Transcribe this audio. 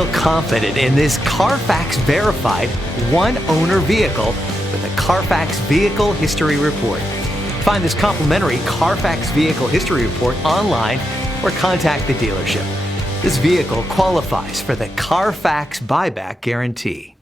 Feel confident in this Carfax verified one-owner vehicle with a Carfax Vehicle History Report. Find this complimentary Carfax Vehicle History Report online or contact the dealership. This vehicle qualifies for the Carfax Buyback Guarantee.